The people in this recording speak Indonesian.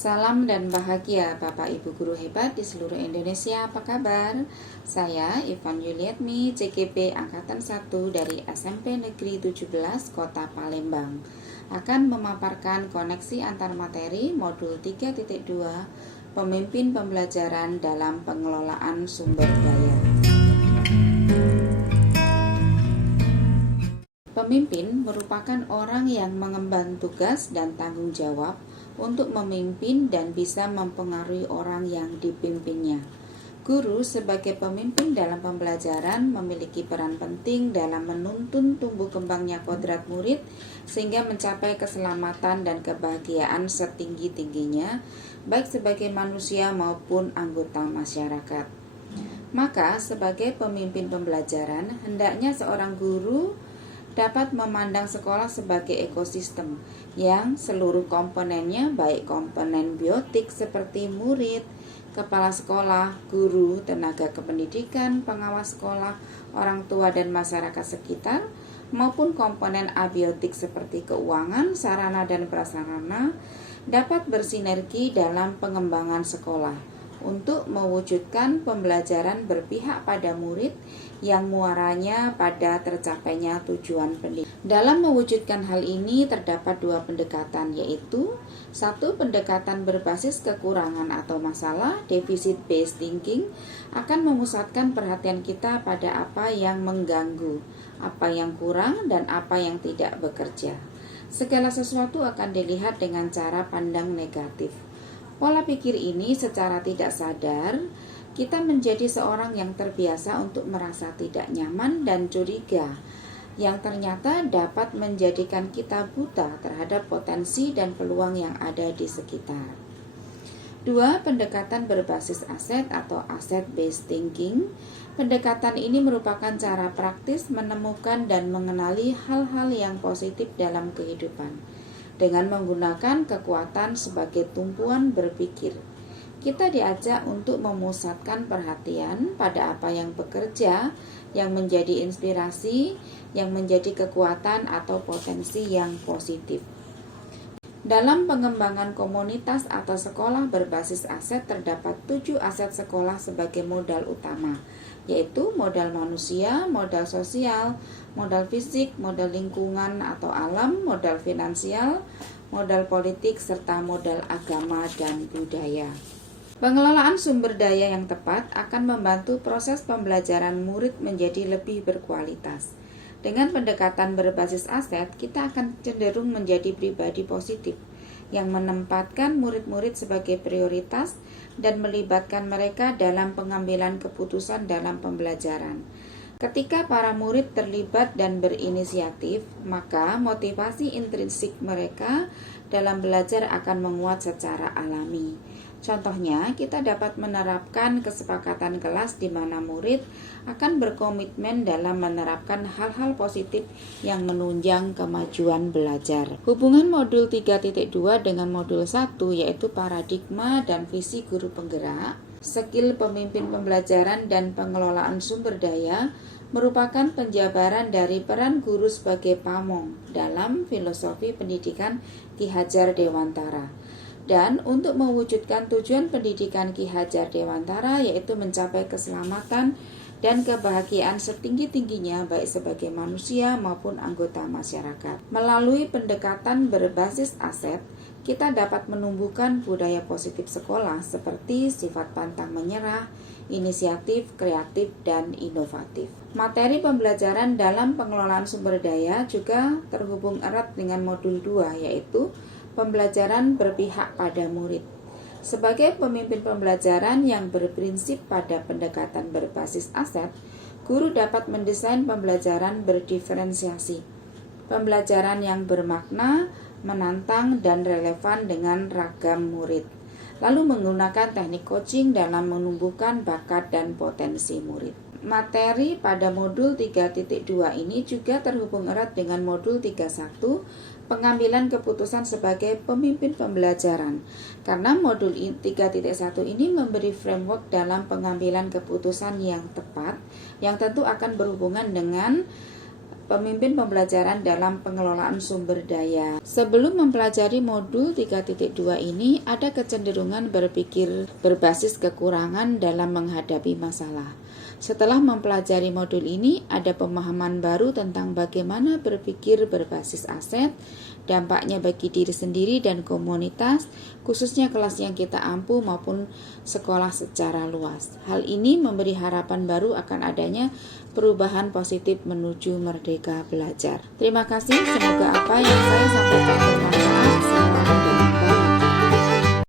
Salam dan bahagia Bapak Ibu Guru hebat di seluruh Indonesia, apa kabar? Saya Ivan Yuliatmi, CGP Angkatan 1 dari SMP Negeri 17 Kota Palembang, akan memaparkan koneksi antar materi modul 3.2 Pemimpin Pembelajaran dalam Pengelolaan Sumber Daya. Pemimpin merupakan orang yang mengemban tugas dan tanggung jawab untuk memimpin dan bisa mempengaruhi orang yang dipimpinnya. Guru sebagai pemimpin dalam pembelajaran memiliki peran penting dalam menuntun tumbuh kembangnya kodrat murid sehingga mencapai keselamatan dan kebahagiaan setinggi-tingginya, baik sebagai manusia maupun anggota masyarakat. Maka, sebagai pemimpin pembelajaran, hendaknya seorang guru dapat memandang sekolah sebagai ekosistem yang seluruh komponennya, baik komponen biotik seperti murid, kepala sekolah, guru, tenaga kependidikan, pengawas sekolah, orang tua dan masyarakat sekitar, maupun komponen abiotik seperti keuangan, sarana dan prasarana, dapat bersinergi dalam pengembangan sekolah untuk mewujudkan pembelajaran berpihak pada murid yang muaranya pada tercapainya tujuan pendidikan. Dalam mewujudkan hal ini terdapat dua pendekatan, yaitu satu, pendekatan berbasis kekurangan atau masalah, deficit based thinking, akan memusatkan perhatian kita pada apa yang mengganggu, apa yang kurang, dan apa yang tidak bekerja. Segala sesuatu akan dilihat dengan cara pandang negatif. Pola pikir ini secara tidak sadar, kita menjadi seorang yang terbiasa untuk merasa tidak nyaman dan curiga, yang ternyata dapat menjadikan kita buta terhadap potensi dan peluang yang ada di sekitar. Dua, pendekatan berbasis aset atau asset-based thinking. Pendekatan ini merupakan cara praktis menemukan dan mengenali hal-hal yang positif dalam kehidupan dengan menggunakan kekuatan sebagai tumpuan berpikir. Kita diajak untuk memusatkan perhatian pada apa yang bekerja, yang menjadi inspirasi, yang menjadi kekuatan atau potensi yang positif. Dalam pengembangan komunitas atau sekolah berbasis aset terdapat 7 aset sekolah sebagai modal utama, yaitu modal manusia, modal sosial, modal fisik, modal lingkungan atau alam, modal finansial, modal politik, serta modal agama dan budaya. Pengelolaan sumber daya yang tepat akan membantu proses pembelajaran murid menjadi lebih berkualitas. Dengan pendekatan berbasis aset, kita akan cenderung menjadi pribadi positif yang menempatkan murid-murid sebagai prioritas dan melibatkan mereka dalam pengambilan keputusan dalam pembelajaran. Ketika para murid terlibat dan berinisiatif, maka motivasi intrinsik mereka dalam belajar akan menguat secara alami. Contohnya, kita dapat menerapkan kesepakatan kelas di mana murid akan berkomitmen dalam menerapkan hal-hal positif yang menunjang kemajuan belajar. Hubungan modul 3.2 dengan modul 1 yaitu paradigma dan visi guru penggerak, skill pemimpin pembelajaran dan pengelolaan sumber daya merupakan penjabaran dari peran guru sebagai pamong dalam filosofi pendidikan Ki Hajar Dewantara. Dan untuk mewujudkan tujuan pendidikan Ki Hajar Dewantara yaitu mencapai keselamatan dan kebahagiaan setinggi-tingginya baik sebagai manusia maupun anggota masyarakat. Melalui pendekatan berbasis aset, kita dapat menumbuhkan budaya positif sekolah seperti sifat pantang menyerah, inisiatif, kreatif, dan inovatif. Materi pembelajaran dalam pengelolaan sumber daya juga terhubung erat dengan modul 2 yaitu pembelajaran berpihak pada murid. Sebagai pemimpin pembelajaran yang berprinsip pada pendekatan berbasis aset, guru dapat mendesain pembelajaran berdiferensiasi. Pembelajaran yang bermakna, menantang, dan relevan dengan ragam murid. Lalu menggunakan teknik coaching dalam menumbuhkan bakat dan potensi murid. Materi pada modul 3.2 ini juga terhubung erat dengan modul 3.1 pengambilan keputusan sebagai pemimpin pembelajaran, karena modul 3.1 ini memberi framework dalam pengambilan keputusan yang tepat yang tentu akan berhubungan dengan pemimpin pembelajaran dalam pengelolaan sumber daya. Sebelum mempelajari modul 3.2 ini, ada kecenderungan berpikir berbasis kekurangan dalam menghadapi masalah. Setelah mempelajari modul ini, ada pemahaman baru tentang bagaimana berpikir berbasis aset, dampaknya bagi diri sendiri dan komunitas, khususnya kelas yang kita ampu maupun sekolah secara luas. Hal ini memberi harapan baru akan adanya perubahan positif menuju merdeka belajar. Terima kasih, semoga apa yang saya sampaikan bermanfaat